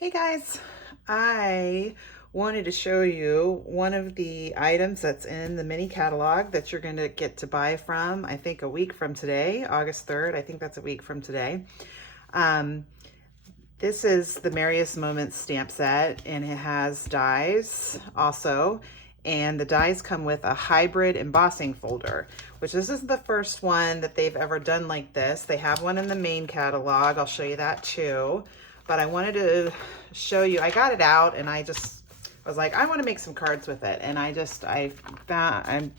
Hey guys, I wanted to show you one of the items that's in the mini catalog that you're going to get to buy from, I think a week from today, August 3rd. I think that's a week from today. Um, this is the Merriest Moments stamp set, and it has dies also. And the dies come with a hybrid embossing folder, which this is the first one that they've ever done like this. They have one in the main catalog. I'll show you that too. But I wanted to show you, I got it out and I was like, I want to make some cards with it. And I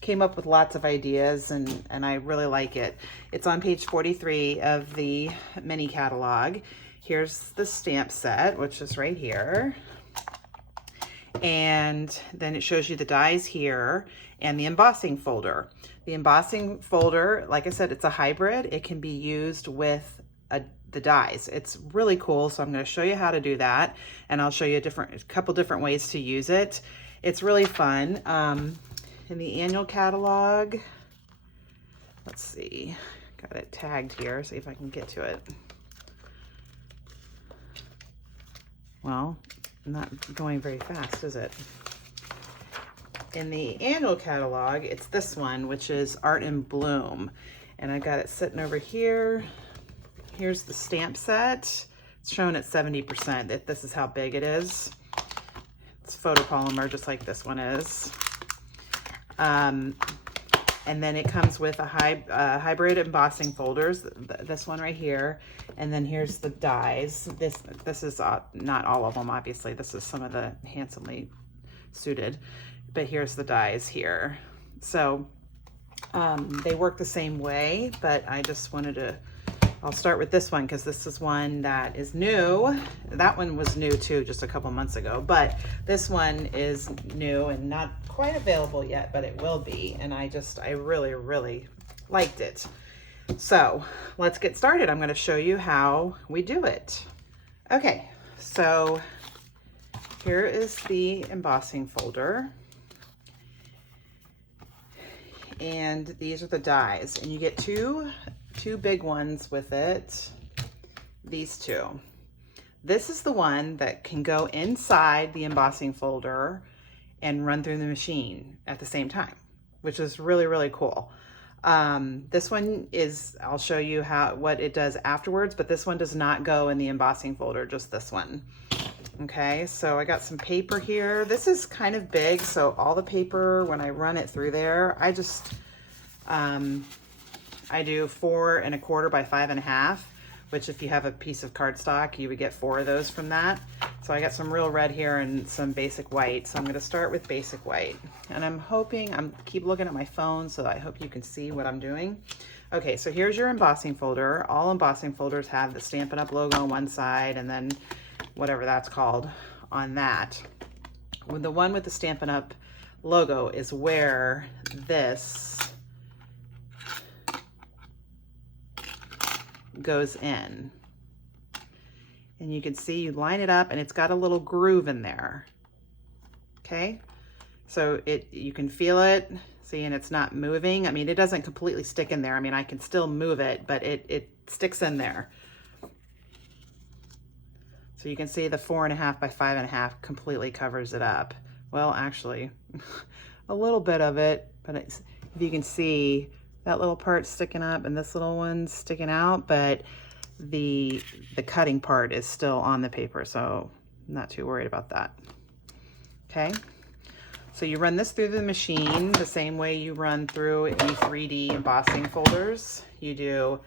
came up with lots of ideas and I really like it. It's on page 43 of the mini catalog. Here's the stamp set, which is right here. And then it shows you the dies here and the embossing folder. The embossing folder, like I said, it's a hybrid. It can be used with the dies. It's really cool. So I'm going to show you how to do that. And I'll show you a couple different ways to use it. It's really fun. In the annual catalog, let's see, got it tagged here. See if I can get to it. Well, not going very fast, is it? In the annual catalog, it's this one, which is Art in Bloom. And I got it sitting over here. Here's the stamp set. It's shown at 70%. This is how big it is. It's photopolymer, just like this one is. And then it comes with a hybrid embossing folders, this one right here. And then here's the dies. This is not all of them, obviously. This is some of the handsomely suited. But here's the dies here. So they work the same way, but I just wanted to, I'll start with this one because this is one that is new. That one was new too, just a couple months ago, but this one is new and not quite available yet, but it will be. And I really, really liked it. So let's get started. I'm going to show you how we do it. Okay, so here is the embossing folder. And these are the dies, and you get two big ones with it. These two. This is the one that can go inside the embossing folder and run through the machine at the same time, which is really, really cool. This one is, I'll show you what it does afterwards, but this one does not go in the embossing folder, just this one. Okay, so I got some paper here. This is kind of big, so all the paper, when I run it through there, I do 4 1/4 by 5 1/2, which if you have a piece of cardstock, you would get 4 of those from that. So I got some real red here and some basic white. So I'm going to start with basic white. And I'm keep looking at my phone, so I hope you can see what I'm doing. Okay, so here's your embossing folder. All embossing folders have the Stampin' Up! Logo on one side and then whatever that's called on that. The one with the Stampin' Up! Logo is where this goes in. And you can see you line it up and it's got a little groove in there. Okay, so you can feel it, see, and it's not moving. I mean, it doesn't completely stick in there. I mean, I can still move it, but it sticks in there. So you can see the 4 1/2 by 5 1/2 completely covers it up. Well, actually, a little bit of it, but if you can see, that little part sticking up and this little one's sticking out, but the cutting part is still on the paper, so I'm not too worried about that. Okay, so you run this through the machine the same way you run through any 3D embossing folders. You do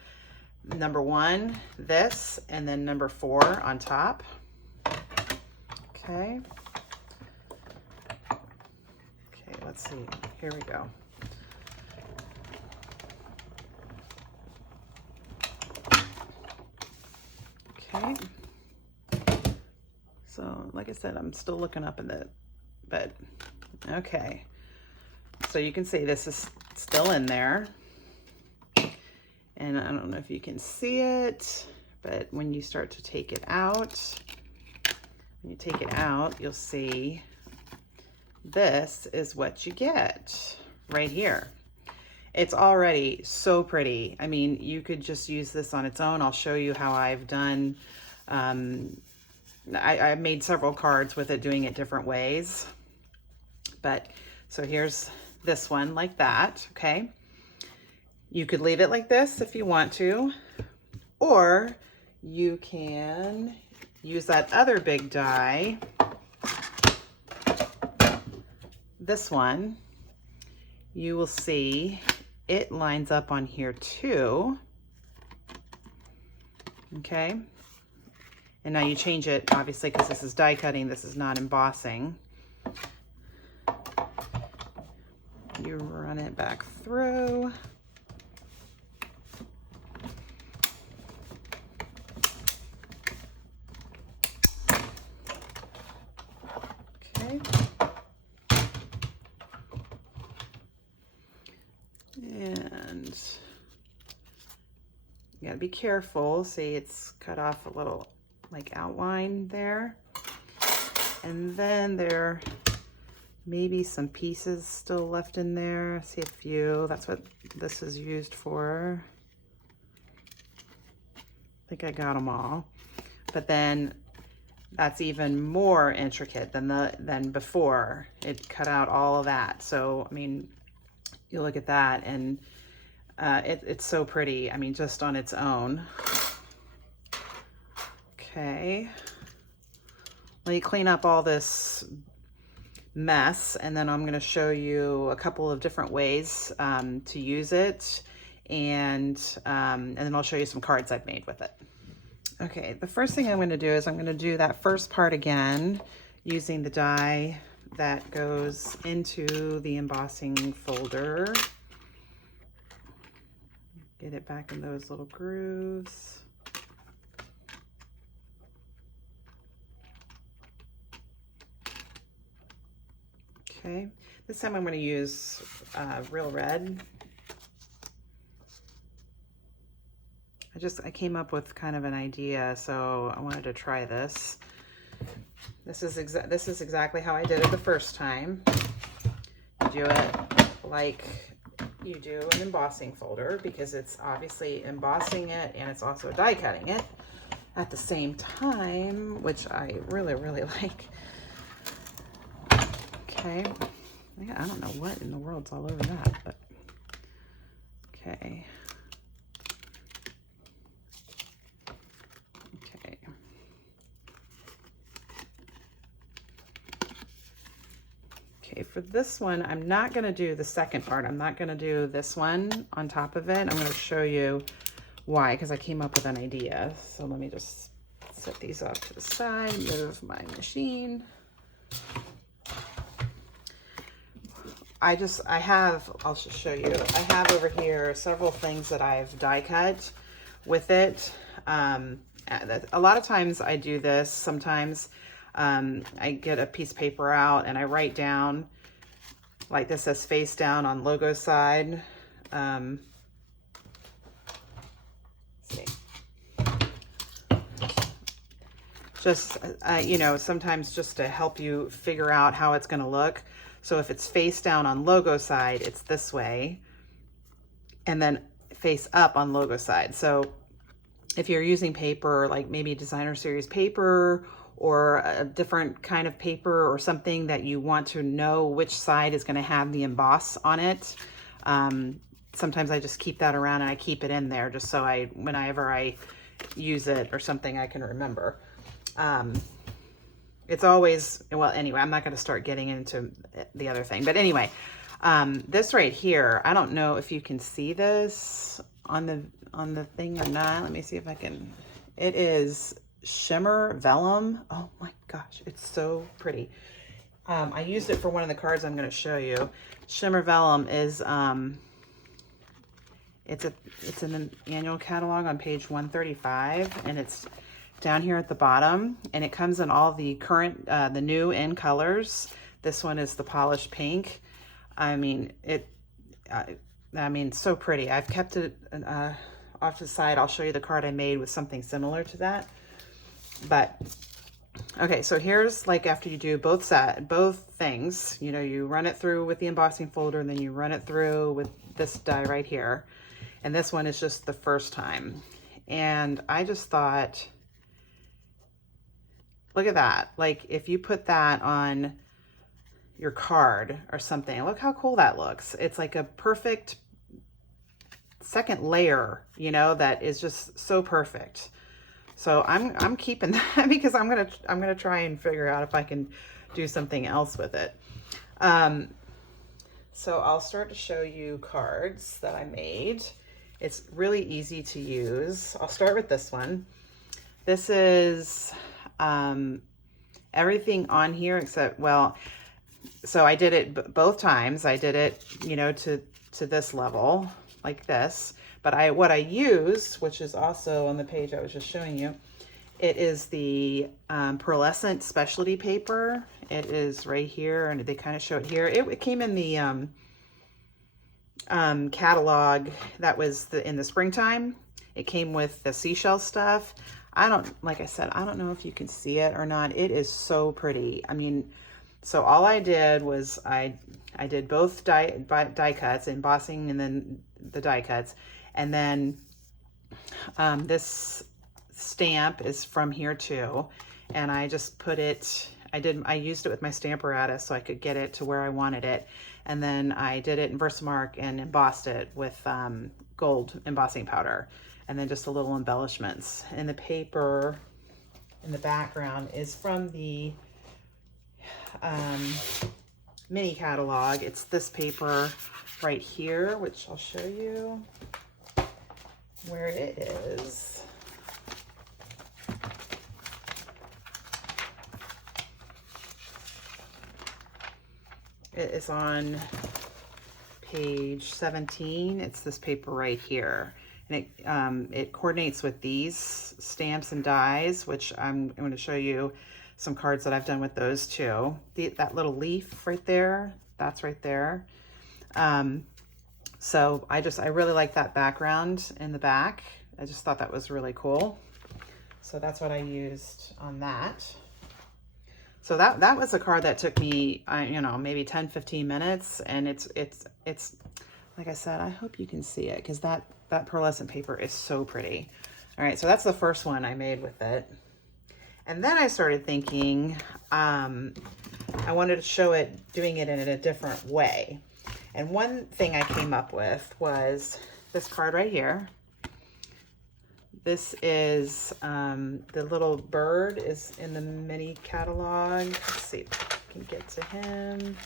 number 1, this, and then number 4 on top. Okay. Okay, let's see. Here we go. Okay, so like I said, I'm still looking up in the bed. Okay, so you can see this is still in there. And I don't know if you can see it, but when you start to take it out, you'll see this is what you get right here. It's already so pretty. I mean, you could just use this on its own. I'll show you how I've done I made several cards with it, doing it different ways. But so here's this one like that, okay? You could leave it like this if you want to, or you can use that other big die, this one. You will see it lines up on here too, okay? And now you change it, obviously, because this is die cutting, this is not embossing. You run it back through. Okay. And you gotta be careful. See, it's cut off a little like outline there. And then there may be some pieces still left in there. See a few, that's what this is used for. I think I got them all. But then that's even more intricate than before. It cut out all of that. So, I mean, you look at that and it's so pretty. I mean, just on its own. Okay. Let me clean up all this mess, and then I'm going to show you a couple of different ways to use it, and then I'll show you some cards I've made with it. Okay, the first thing I'm going to do is I'm going to do that first part again using the die that goes into the embossing folder. Get it back in those little grooves. Okay, this time I'm going to use real red. I came up with kind of an idea, so I wanted to try this. This is exactly how I did it the first time. You do it like you do an embossing folder, because it's obviously embossing it and it's also die cutting it at the same time, which I really, really like. Okay, I don't know what in the world's all over that, but okay. Okay. Okay, for this one, I'm not going to do the second part. I'm not going to do this one on top of it. I'm going to show you why, because I came up with an idea. So let me just set these off to the side, move my machine. I'll just show you. I have over here several things that I've die cut with it. A lot of times I do this. Sometimes I get a piece of paper out and I write down, like this says face down on logo side. See. Just, you know, sometimes just to help you figure out how it's going to look. So if it's face down on logo side, it's this way, and then face up on logo side. So if you're using paper, like maybe designer series paper or a different kind of paper or something that you want to know which side is going to have the emboss on it, sometimes I just keep that around and I keep it in there just so whenever I use it or something, I can remember. It's always, well, anyway, I'm not going to start getting into the other thing. But anyway, this right here, I don't know if you can see this on the thing or not. Let me see if I can. It is shimmer vellum. Oh my gosh, it's so pretty. I used it for one of the cards I'm going to show you. Shimmer vellum is, it's in an annual catalog on page 135, and it's down here at the bottom, and it comes in all the current, the new in colors. This one is the polished pink. I mean, so pretty. I've kept it off to the side. I'll show you the card I made with something similar to that. But okay, so here's like after you do both things, you know, you run it through with the embossing folder, and then you run it through with this die right here. And this one is just the first time. And I just thought, Look at that. Like if you put that on your card or something, look how cool that looks. It's like a perfect second layer, you know, that is just so perfect. So I'm keeping that because I'm gonna try and figure out if I can do something else with it. So I'll start to show you cards that I made. It's really easy to use. I'll start with this one. This is everything on here except, well, so I did it both times. I did it, you know, to this level like this. But what I used, which is also on the page I was just showing you, it is the pearlescent specialty paper. It is right here, and they kind of show it here. It came in the catalog that was in the springtime. It came with the seashell stuff. Like I said, I don't know if you can see it or not. It is so pretty. I mean, so all I did was I did both die cuts, embossing, and then the die cuts. And then this stamp is from here too. And I just put it, I used it with my Stamparatus so I could get it to where I wanted it. And then I did it in Versamark and embossed it with gold embossing powder. And then just a little embellishments. And the paper in the background is from the mini catalog. It's this paper right here, which I'll show you where it is. It is on page 17. It's this paper right here. And it coordinates with these stamps and dies, which I'm going to show you some cards that I've done with those too. That little leaf right there, that's right there. So I really like that background in the back. I just thought that was really cool. So that's what I used on that. So that was a card that took me, you know, maybe 10, 15 minutes. And it's like I said, I hope you can see it because that pearlescent paper is so pretty. All right, so that's the first one I made with it. And then I started thinking, I wanted to show it, doing it in a different way. And one thing I came up with was this card right here. This is, the little bird is in the mini catalog. Let's see if I can get to him.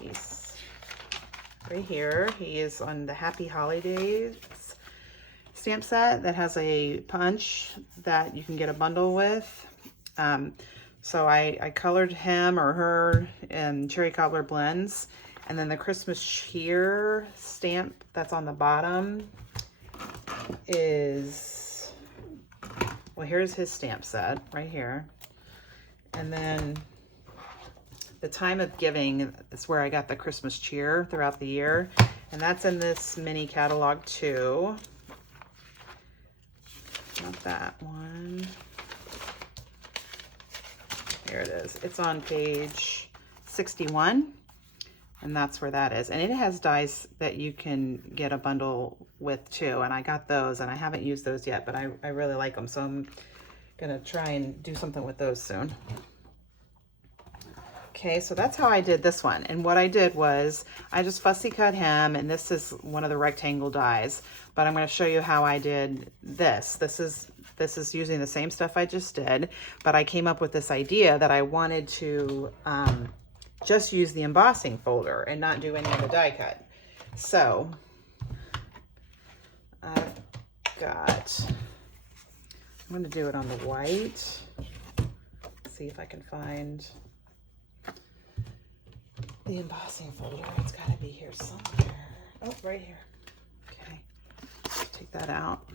He's right here. He is on the Happy Holidays stamp set that has a punch that you can get a bundle with. So I colored him or her in Cherry Cobbler blends. And then the Christmas cheer stamp that's on the bottom is, well, here's his stamp set right here. And then the time of giving is where I got the Christmas cheer throughout the year. And that's in this mini catalog too. Not that one. Here it is. It's on page 61. And that's where that is. And it has dies that you can get a bundle with too. And I got those and I haven't used those yet, but I really like them. So I'm gonna try and do something with those soon. Okay, so that's how I did this one. And what I did was I just fussy cut him, and this is one of the rectangle dies, but I'm gonna show you how I did this. This is using the same stuff I just did, but I came up with this idea that I wanted to just use the embossing folder and not do any of the die cut. So I've got, I'm going to do it on the white. Let's see if I can find the embossing folder. It's got to be here somewhere. Oh, right here. Okay, take that out.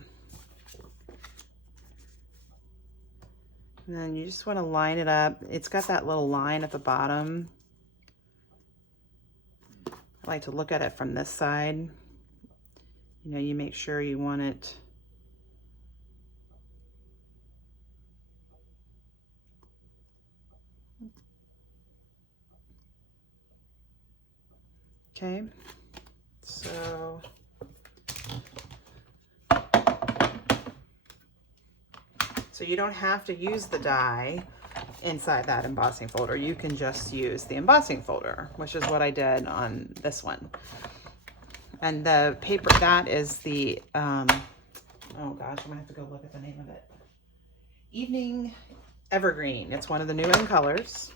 And then you just want to line it up. It's got that little line at the bottom. I like to look at it from this side. You know, you make sure you want it okay. So So you don't have to use the die inside that embossing folder. You can just use the embossing folder, which is what I did on this one. And the paper, that is the, oh gosh, I'm gonna have to go look at the name of it. Evening Evergreen. It's one of the new in colors.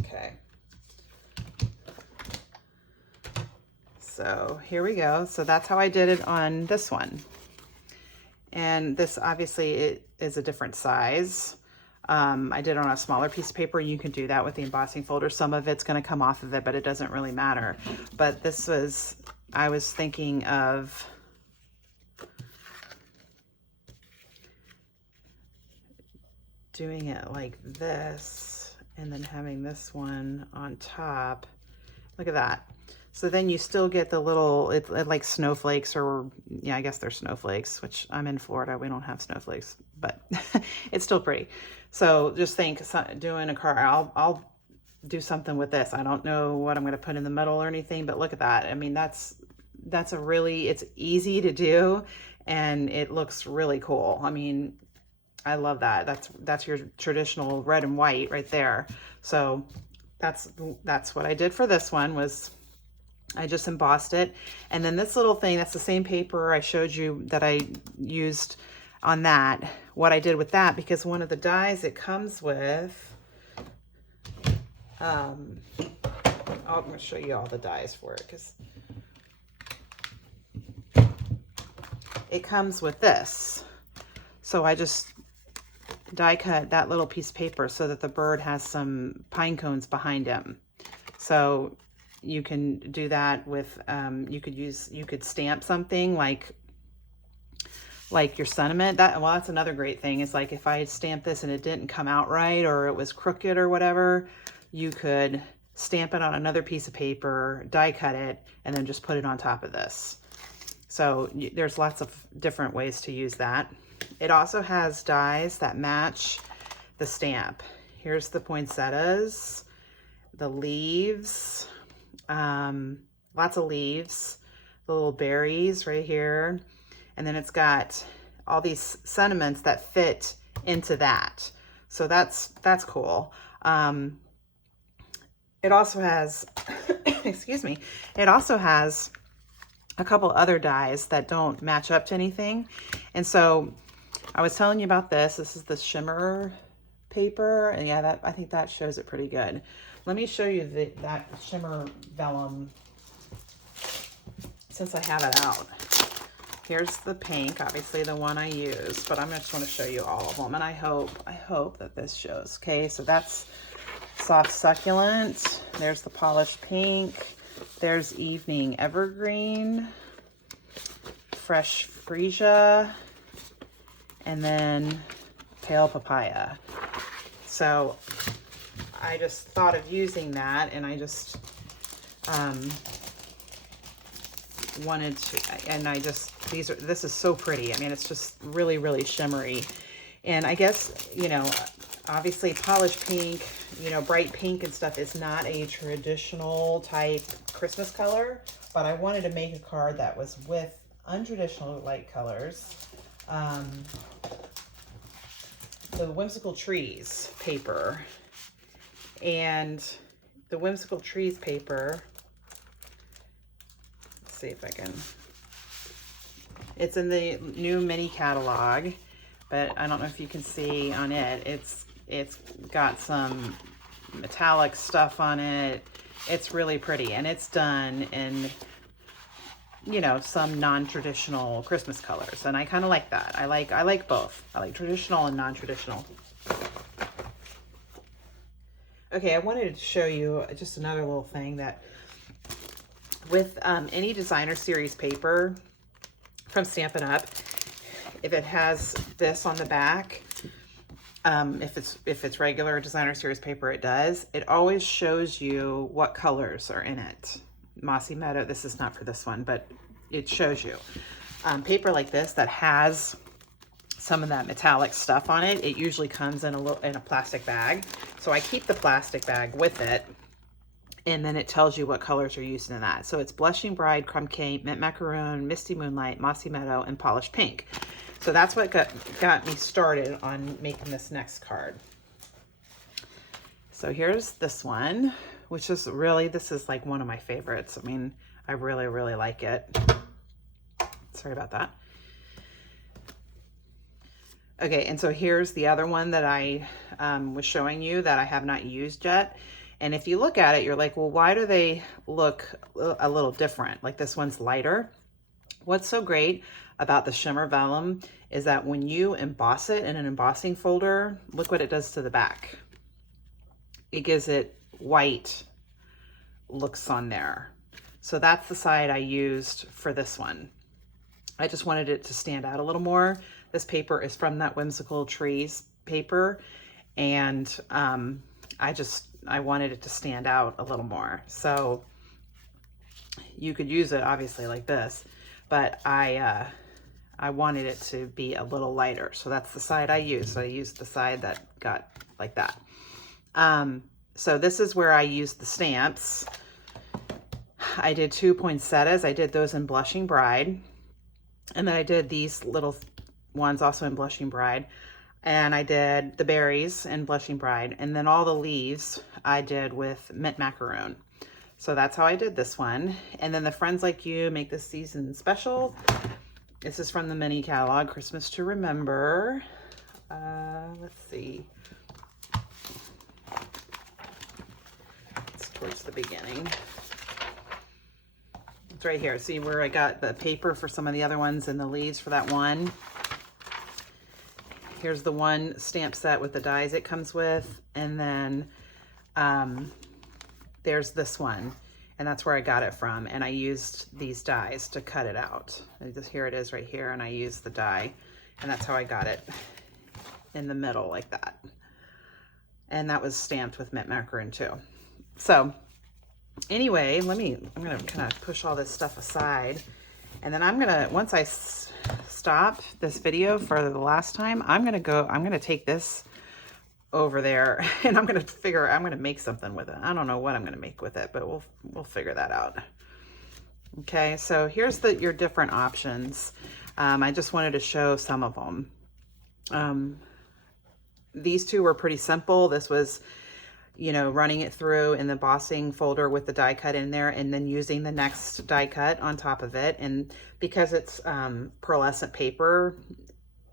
Okay. So here we go. So that's how I did it on this one. And this obviously it is a different size. I did it on a smaller piece of paper. You can do that with the embossing folder. Some of it's going to come off of it, but it doesn't really matter. But this was, I was thinking of doing it like this and then having this one on top. Look at that. So then you still get the little, it like snowflakes, or yeah, I guess they're snowflakes, which I'm in Florida. We don't have snowflakes, but it's still pretty. So just think doing a card, I'll do something with this. I don't know what I'm going to put in the middle or anything, but look at that. I mean, that's a really, it's easy to do and it looks really cool. I mean, I love that. That's your traditional red and white right there. So that's what I did for this one. Was I just embossed it. And then this little thing, that's the same paper I showed you that I used on that. What I did with that, because one of the dies it comes with, I'm going to show you all the dies for it, because it comes with this. So I just die cut that little piece of paper so that the bird has some pine cones behind him. So you can do that with, you could stamp something like your sentiment. That's another great thing, is like if I had stamped this and it didn't come out right, or it was crooked or whatever, you could stamp it on another piece of paper, die cut it, and then just put it on top of this. So there's lots of different ways to use that. It also has dies that match the stamp. Here's the poinsettias, the leaves, lots of leaves, the little berries right here. And then it's got all these sentiments that fit into that. So that's cool. It also has, excuse me, it also has a couple other dies that don't match up to anything. And so I was telling you about this. This is the shimmer paper. And yeah, I think that shows it pretty good. Let me show you that shimmer vellum since I have it out. Here's the pink, obviously the one I used, but I'm just want to show you all of them. And I hope that this shows. Okay, so that's soft succulent. There's the polished pink. There's evening evergreen, fresh freesia, and then pale papaya. So I just thought of using that, and I just wanted to, and I just, this is so pretty. I mean, it's just really, really shimmery. And I guess, you know, obviously polished pink, you know, bright pink and stuff is not a traditional type Christmas color, but I wanted to make a card that was with untraditional light colors. The Whimsical Trees paper, and the Whimsical Trees paper, let's see if I can, it's in the new mini catalog, but I don't know if you can see on it, it's got some metallic stuff on it. It's really pretty, and it's done in, you know, some non-traditional Christmas colors, and I kind of like that. I like both. I like traditional and non-traditional. Okay, I wanted to show you just another little thing that with any designer series paper from Stampin' Up, if it has this on the back, if it's regular designer series paper, it does. It always shows you what colors are in it. Mossy Meadow, this is not for this one, but it shows you. Paper like this that has some of that metallic stuff on it, it usually comes in a plastic bag. So I keep the plastic bag with it, and then it tells you what colors are used in that. So it's Blushing Bride, Crumb Cake, Mint Macaroon, Misty Moonlight, Mossy Meadow, and Polished Pink. So that's what got me started on making this next card. So here's this one, which is really, this is like one of my favorites. I mean, I really, really like it. Sorry about that. Okay, and so here's the other one that I was showing you that I have not used yet. And if you look at it, you're like, well, why do they look a little different? Like this one's lighter. What's so great about the shimmer vellum is that when you emboss it in an embossing folder, look what it does to the back. It gives it white looks on there. So that's the side I used for this one. I just wanted it to stand out a little more. This paper is from that Whimsical Trees paper, and I wanted it to stand out a little more. So you could use it obviously like this, but I wanted it to be a little lighter. So that's the side I used. So I used the side that got like that. So this is where I used the stamps. I did 2 poinsettias. I did those in Blushing Bride. And then I did these little ones also in Blushing Bride. And I did the berries in Blushing Bride. And then all the leaves I did with mint macaroon. So that's how I did this one. And then the Friends Like You Make This Season Special. This is from the mini catalog, Christmas to Remember. Let's see. It's towards the beginning. It's right here. See where I got the paper for some of the other ones and the leaves for that one. Here's the one stamp set with the dies it comes with. And then there's this one. And that's where I got it from. And I used these dies to cut it out. And just, here it is right here. And I used the die. And that's how I got it in the middle like that. And that was stamped with mint macaroon too. So anyway, I'm gonna kind of push all this stuff aside. And then I'm gonna, once I stop this video for the last time, I'm gonna take this over there and I'm gonna make something with it. I don't know what I'm gonna make with it, but we'll figure that out. Okay, so here's your different options. I just wanted to show some of them. These two were pretty simple. This was, you know, running it through in the embossing folder with the die cut in there and then using the next die cut on top of it. And because it's pearlescent paper,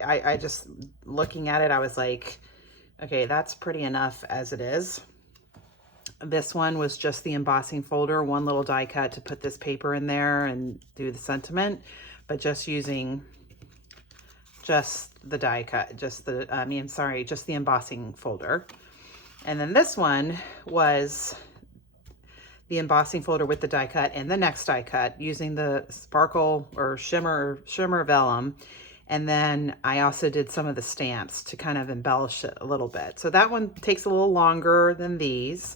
I just, looking at it, I was like, okay, that's pretty enough as it is. This one was just the embossing folder, one little die cut to put this paper in there and do the sentiment, but just using just the die cut, just the embossing folder. And then this one was the embossing folder with the die cut and the next die cut using the sparkle or shimmer vellum. And then I also did some of the stamps to kind of embellish it a little bit. So that one takes a little longer than these.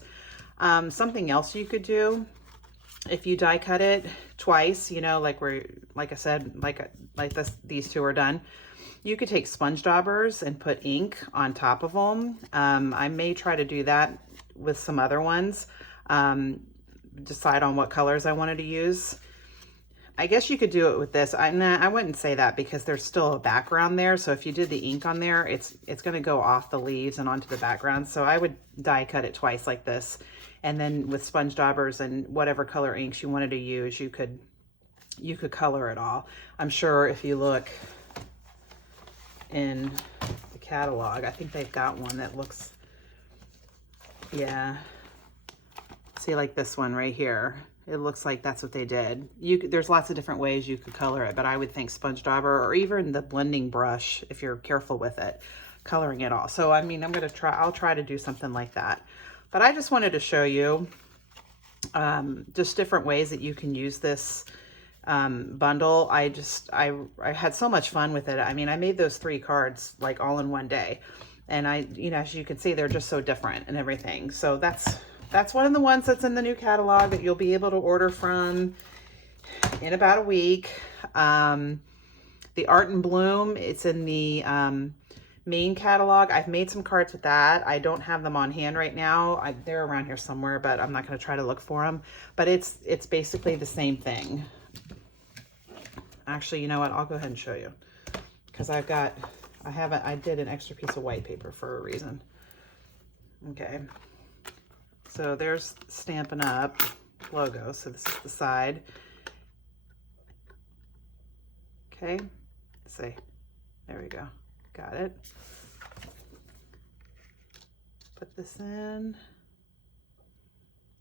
Something else you could do if you die cut it twice, you know, like I said, like these two are done. You could take sponge daubers and put ink on top of them. I may try to do that with some other ones. Decide on what colors I wanted to use. I guess you could do it with this. I wouldn't say that because there's still a background there. So if you did the ink on there, it's going to go off the leaves and onto the background. So I would die cut it twice like this. And then with sponge daubers and whatever color inks you wanted to use, you could color it all. I'm sure if you look in the catalog, I think they've got one that looks, yeah. See, like this one right here. It looks like that's what they did. There's lots of different ways you could color it, but I would think sponge dauber or even the blending brush, if you're careful with it, coloring it all. So, I mean, I'll try to do something like that. But I just wanted to show you just different ways that you can use this bundle. I had so much fun with it. I mean, I made those 3 cards like all in one day. And as you can see, they're just so different and everything. So that's one of the ones that's in the new catalog that you'll be able to order from in about a week. The Art in Bloom, it's in the main catalog. I've made some cards with that. I don't have them on hand right now. They're around here somewhere, but I'm not going to try to look for them. But it's basically the same thing. Actually, you know what? I'll go ahead and show you. because I did an extra piece of white paper for a reason. Okay, so there's Stampin' Up logo. So this is the side. Okay, see, there we go, got it. Put this in.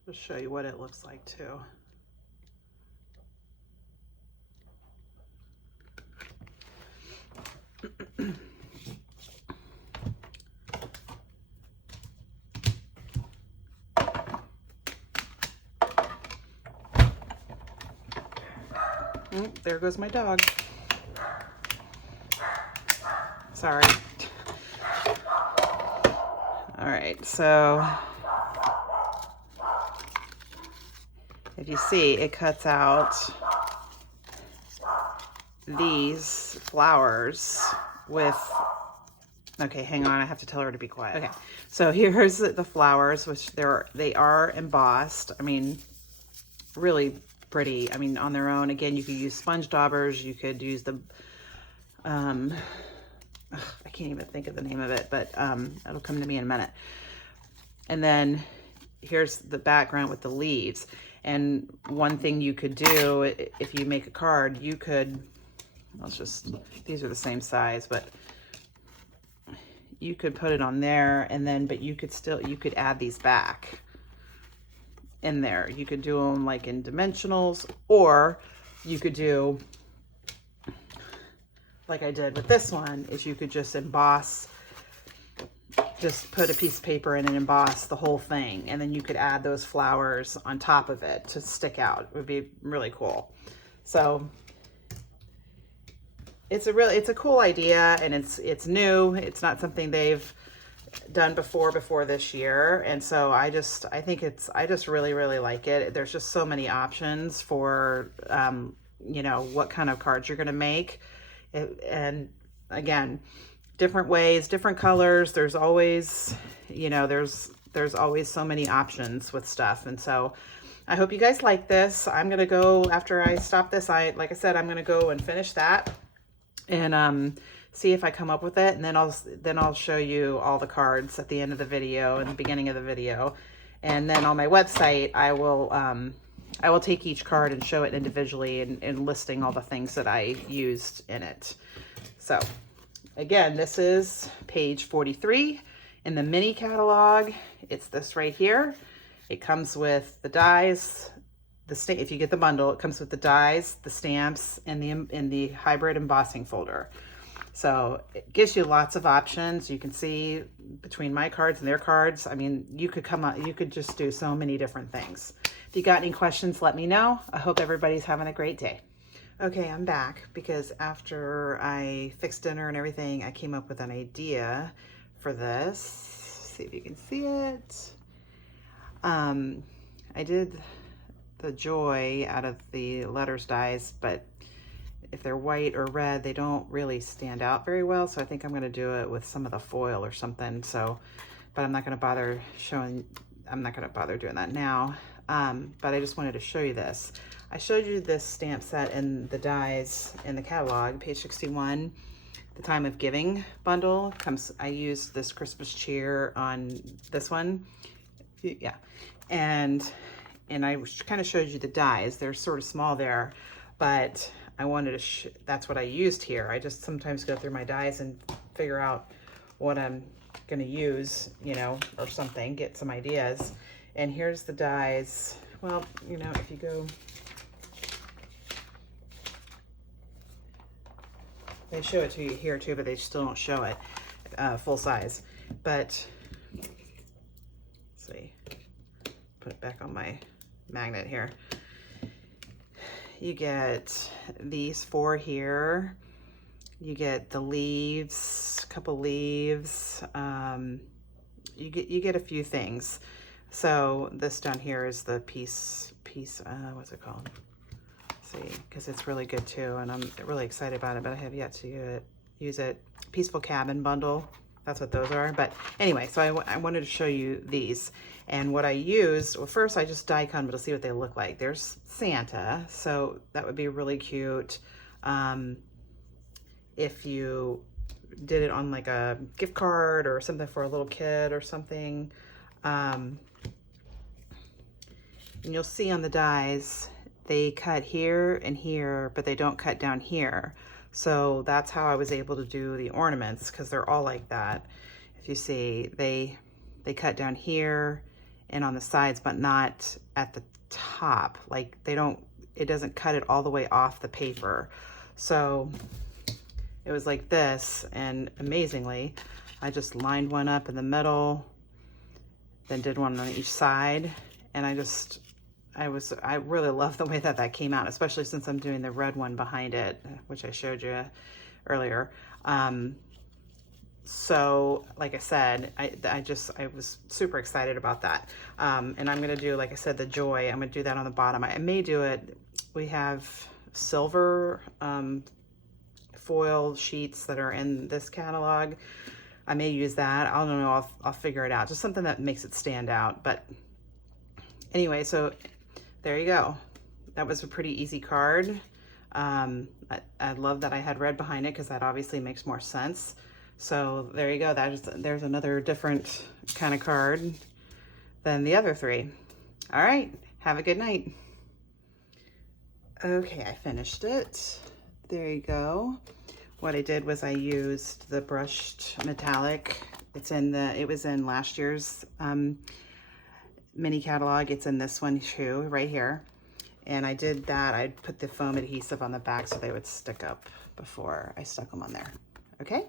I'll show you what it looks like too. There goes my dog. Sorry. All right, so if you see, it cuts out these flowers with, okay, hang on, I have to tell her to be quiet. Okay, so here's the flowers, which they are embossed. I mean, really pretty. I mean, on their own. Again, you could use sponge daubers. You could use the, I can't even think of the name of it, but it'll come to me in a minute. And then here's the background with the leaves. And one thing you could do, if you make a card, you could, these are the same size, but you could put it on there, and then, but you could add these back in there. You could do them like in dimensionals, or you could do, like I did with this one, is you could just emboss, just put a piece of paper in and emboss the whole thing, and then you could add those flowers on top of it to stick out. It would be really cool. So it's a cool idea, and it's new. It's not something they've done before this year, and so I just really like it. There's just so many options for you know, what kind of cards you're going to make, and again, different ways, different colors. There's always, you know, there's always so many options with stuff. And so I hope you guys like this. I'm going to go, after I stop this, like I said, I'm going to go and finish that and see if I come up with it. And then I'll show you all the cards at the end of the video and the beginning of the video. And then on my website, I will take each card and show it individually and listing all the things that I used in it. So again, this is page 43 in the mini catalog. It's this right here. It comes with the dies, if you get the bundle, it comes with the dies, the stamps, and the hybrid embossing folder. So it gives you lots of options. You can see between my cards and their cards. I mean, you could just do so many different things. If you got any questions, let me know. I hope everybody's having a great day. Okay, I'm back because after I fixed dinner and everything, I came up with an idea for this. See if you can see it. I did the joy out of the letters dies, but if they're white or red, they don't really stand out very well. So I think I'm going to do it with some of the foil or something. So, but I'm not going to bother doing that now. But I just wanted to show you this. I showed you this stamp set and the dies in the catalog, page 61, the Time of Giving bundle comes. I used this Christmas cheer on this one. Yeah. And I kind of showed you the dies. They're sort of small there, but I wanted to, that's what I used here. I just sometimes go through my dies and figure out what I'm going to use, you know, or something, get some ideas. And here's the dies. Well, you know, if you go, they show it to you here too, but they still don't show it full size. But let's see, put it back on my magnet here. You get these 4 here. You get the leaves, a couple leaves. You get a few things. So this down here is the piece. What's it called? See, because it's really good too, and I'm really excited about it, but I have yet to use it. Peaceful Cabin bundle, that's what those are. But anyway, so I wanted to show you these, and what I used, well, first I just die cut them to see what they look like. There's Santa, so that would be really cute. if you did it on like a gift card or something for a little kid or something. And you'll see on the dies, they cut here and here, but they don't cut down here. So that's how I was able to do the ornaments, because they're all like that. If you see, they cut down here and on the sides, but not at the top. Like it doesn't cut it all the way off the paper. So it was like this, and amazingly, I just lined one up in the middle, then did one on each side, and I really love the way that came out, especially since I'm doing the red one behind it, which I showed you earlier. So like I said, I was super excited about that. And I'm gonna do, like I said, the joy, I'm gonna do that on the bottom. I may do it, we have silver foil sheets that are in this catalog. I may use that. I don't know, I'll figure it out. Just something that makes it stand out. But anyway, so there you go. That was a pretty easy card. I love that I had red behind it, because that obviously makes more sense. So there you go. There's another different kind of card than the other three. All right, have a good night. Okay, I finished it. There you go. What I did was I used the brushed metallic. It was in last year's mini catalog. It's in this one too, right here. And I did that. I put the foam adhesive on the back so they would stick up before I stuck them on there. Okay.